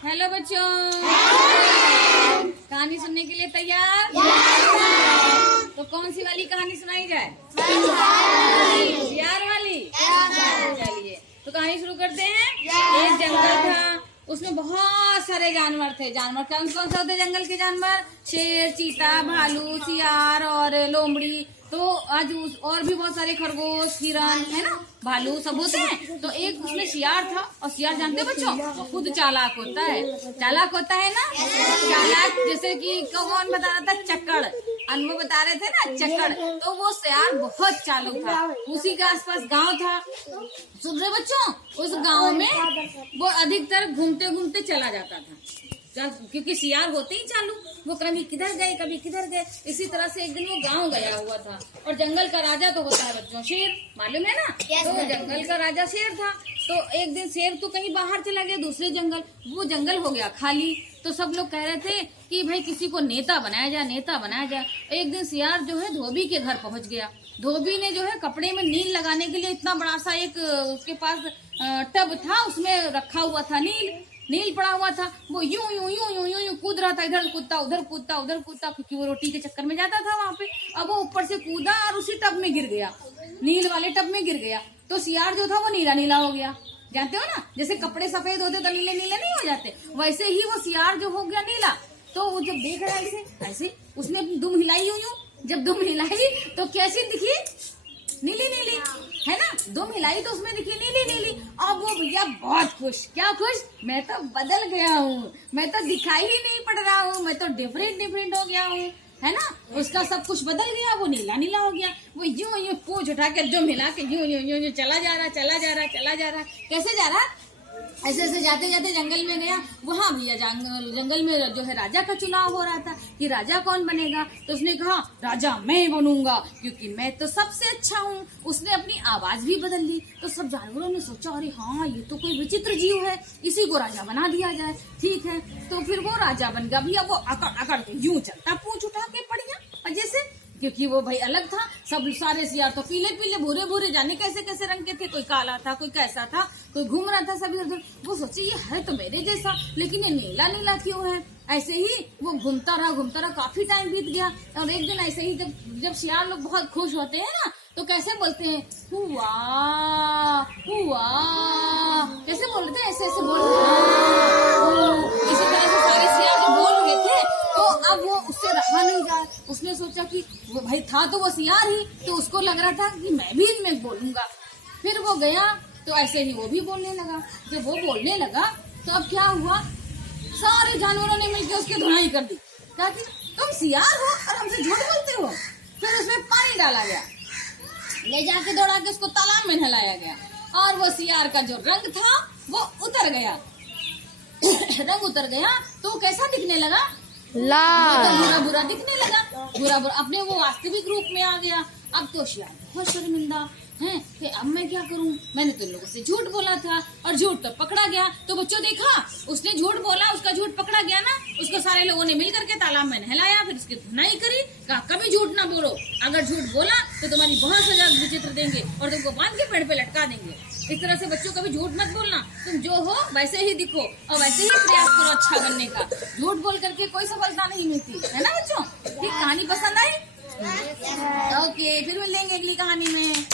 Hello बच्चों, कहानी सुनने के लिए तैयार? तो कौन सी वाली कहानी सुनाई जाए? सियार वाली। चलिए तो कहानी शुरू करते हैं। एक जंगल था, उसमें बहुत सारे जानवर थे। जानवर कौन कौन से होते जंगल के जानवर? शेर, चीता, भालू, सियार और लोमड़ी। तो आज और भी बहुत सारे खरगोश, हिरन, है ना, भालू सब होते हैं। तो एक उसमें सियार था, और सियार जानते हो बच्चों, खुद चालाक होता है। चालाक होता है ना, चालाक। जैसे कि कौन बता रहा था? चक्कड़, अनुभव बता रहे थे ना, चक्कड़। तो वो सियार बहुत चालू था। उसी के आसपास गांव था। सुन रहे बच्चों? उस गांव में वो अधिकतर घूमते घूमते चला जाता था, क्योंकि सियार होते ही चालू। वो कभी किधर गए कभी किधर गए। इसी तरह से एक दिन वो गांव गया हुआ था। और जंगल का राजा तो होता है बच्चों शेर, मालूम है ना? तो जंगल का राजा शेर था। तो एक दिन शेर तो कहीं बाहर चला गया दूसरे जंगल। वो जंगल हो गया खाली। तो सब लोग कह रहे थे कि भाई किसी को नेता बनाया जाए, नेता बनाया जाए। एक दिन सियार जो है धोबी के घर पहुंच गया। धोबी ने जो है कपड़े में नील लगाने के लिए इतना बड़ा सा एक उसके पास टब था, उसमें रखा हुआ था नील पड़ा हुआ था। वो यूं यूं यूं यूं यूं यूं कूद रहा था, इधर कूदता उधर कूदता उधर कूदता, क्योंकि वो रोटी के चक्कर में जाता था वहां पे। अब वो ऊपर से कूदा और उसी टब में गिर गया, नील वाले टब में गिर गया। तो सियार जो था वो नीला नीला हो गया। जानते हो ना, जैसे कपड़े सफेद होते तो नीले नीले नहीं हो जाते, वैसे ही वो सियार जो हो गया नीला। तो वो जब देख रहा है ऐसे उसने अपनी दुम हिलाई यूं। जब दुम हिलाई तो कैसी दिखी? नीली नीली, है ना? दुम हिलाई तो उसमें दिखी नीली नीली। अब वो भैया बहुत खुश। क्या खुश? मैं तो बदल गया हूँ, मैं तो दिखाई ही नहीं पड़ रहा हूँ, मैं तो डिफरेंट हो गया हूँ, है ना? उसका सब कुछ बदल गया, वो नीला नीला हो गया। वो यूं यूं पूंछ उठा के दुम हिला के यूं यूं यूं यूं चला जा रहा। कैसे जा रहा? ऐसे ऐसे जाते जाते जंगल में गया। वहां भैया जंगल में जो है राजा का चुनाव हो रहा था कि राजा कौन बनेगा। तो उसने कहा राजा मैं बनूंगा, क्योंकि मैं तो सबसे अच्छा हूँ। उसने अपनी आवाज भी बदल ली। तो सब जानवरों ने सोचा अरे हाँ, ये तो कोई विचित्र जीव है, इसी को राजा बना दिया जाए। ठीक है, तो फिर वो राजा बन गया। भैया वो अकड़ के यूं चलता, पूंछ उठा के बढ़िया जैसे, क्योंकि वो भाई अलग था। सब सारे सियार तो पीले पीले भूरे भूरे, जाने कैसे कैसे रंग के थे। कोई काला था, कोई कैसा था, कोई घूम रहा था सभी उधर। वो सोचे ये है तो मेरे जैसा, लेकिन ये नीला नीला क्यों है? ऐसे ही वो घूमता रहा। काफी टाइम बीत गया। और एक दिन ऐसे ही जब सियार लोग बहुत खुश होते हैं ना, तो कैसे बोलते हैं? हुआ हुआ, कैसे बोलते हैं? ऐसे ऐसे बोलते हैं। इसी तरह से सारे सियार जो बोल रहे थे। तो अब वो उससे रहा नहीं जाए। उसने सोचा कि वो भाई था तो वो सियार ही, तो उसको लग रहा था कि मैं भी इनमें बोलूंगा। फिर वो गया तो ऐसे ही वो भी बोलने लगा। जब वो बोलने लगा तो अब क्या हुआ? सारे जानवरों ने मिलकर उसकी धुनाई कर दी। क्या कि तुम सियार हो और हमसे झूठ बोलते हो। फिर उसमें पानी डाला गया, ले जाके दौड़ा के उसको तालाब में नहलाया गया। और वो सियार का जो रंग था वो उतर गया। रंग उतर गया तो कैसा दिखने लगा? लाल। तो बुरा बुरा दिखने लगा, बुरा अपने वो वास्तविक रूप में आ गया। अब तो सियार बहुत शर्मिंदा है कि अब मैं क्या करूं, मैंने तो लोगों से झूठ बोला था और झूठ तो पकड़ा गया। तो बच्चों देखा, उसने झूठ बोला, उसका झूठ पकड़ा गया ना। उसको सारे लोगों ने मिल करके तालाब में नहलाया, फिर उसकी धुनाई करी, कहा कभी झूठ ना बोलो, अगर झूठ बोला तो तुम्हारी बहुत सजा विचित्र देंगे और तुमको बांध के पेड़ पे लटका देंगे। इस तरह से बच्चों कभी झूठ मत बोलना। तुम जो हो वैसे ही दिखो और वैसे ही प्रयास करो अच्छा बनने का। झूठ बोल करके कोई सफलता नहीं मिलती, है ना बच्चों? ठीक, कहानी पसंद आई? ओके, फिर मिलेंगे अगली कहानी में।